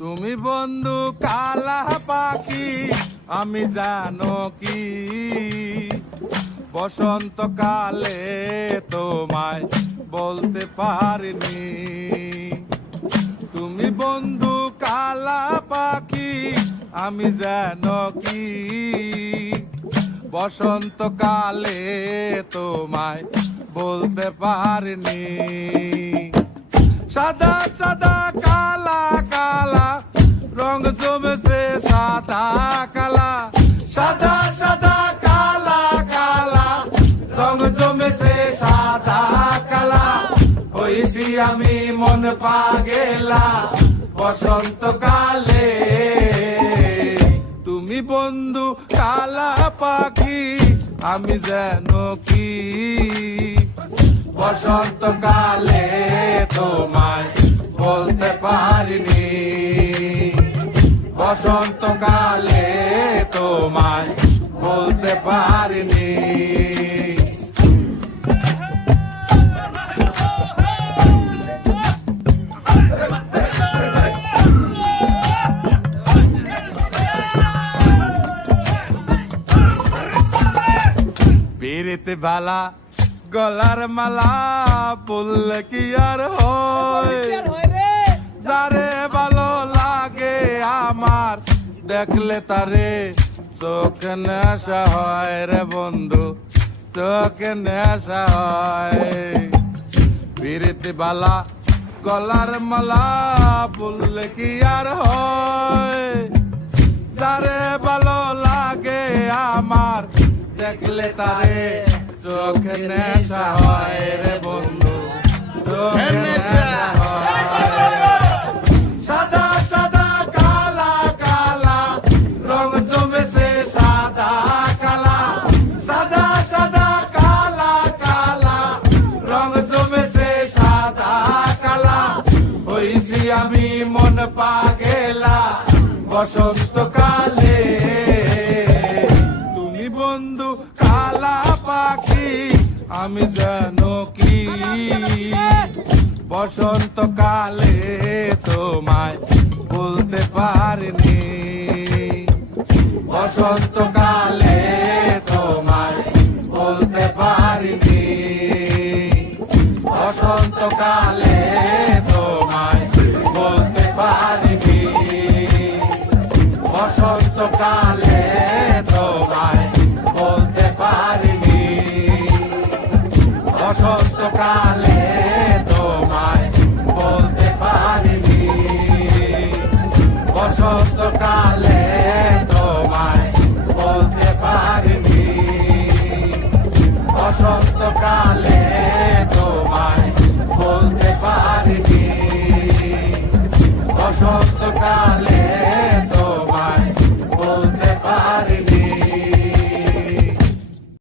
তুমি বন্ধু কালা পাখি, আমি জানো কি বসন্তকালে তোমায় বলতে পারিনি। তুমি বন্ধু কালা পাখি, আমি জানো কি বসন্তকালে তোমায় বলতে পারিনি। সাদা সাদা কালা কালা রং জমেছে সাদা কালা, সাদা সাদা কালা কালা রং জমেছে সাদা কালা। হইছি আমি মন পাগেলা বসন্তকালে। তুমি বন্ধু কালা পাখি, আমি যেন কি বসন্তকালে তোমায় বলতে পারিনি। বসন্তকালে তোমায় বলতে পারিনি। পিরিতে ভালা গলার মালা বললে কি আর হয়, যারে ভালো লাগে আমার দেখলে তারে চোখে নেশা হয় রে বন্ধু, চোখে নেশা হয়। পিরিতে ভালা গলার মালা বললে কি আর হয়, যারে ভালো লাগে আমার দেখলে তারে চোখে নেশা হয় রে বন্ধু, চোখে নেশা হয়। সাদা সাদা কালা কালা রং জমেছে সাদা কালা, সাদা সাদা কালা কালা রং জমেছে সাদা কালা। হইছি আমি মন পাগেলা বসন্তকালে। তুমি বন্ধু কালা পাখি, আমি জানো কি বসন্তকালে তোমায় বলতে পারিনি। বসন্তকালে তোমায় বলতে পারিনি। বসন্তকালে তোমায় বলতে পারিনি। বসন্তকালে তোমায় বলতে পারিনি। বসন্তকালে তোমায় বলতে পারিনি। বসন্তকালে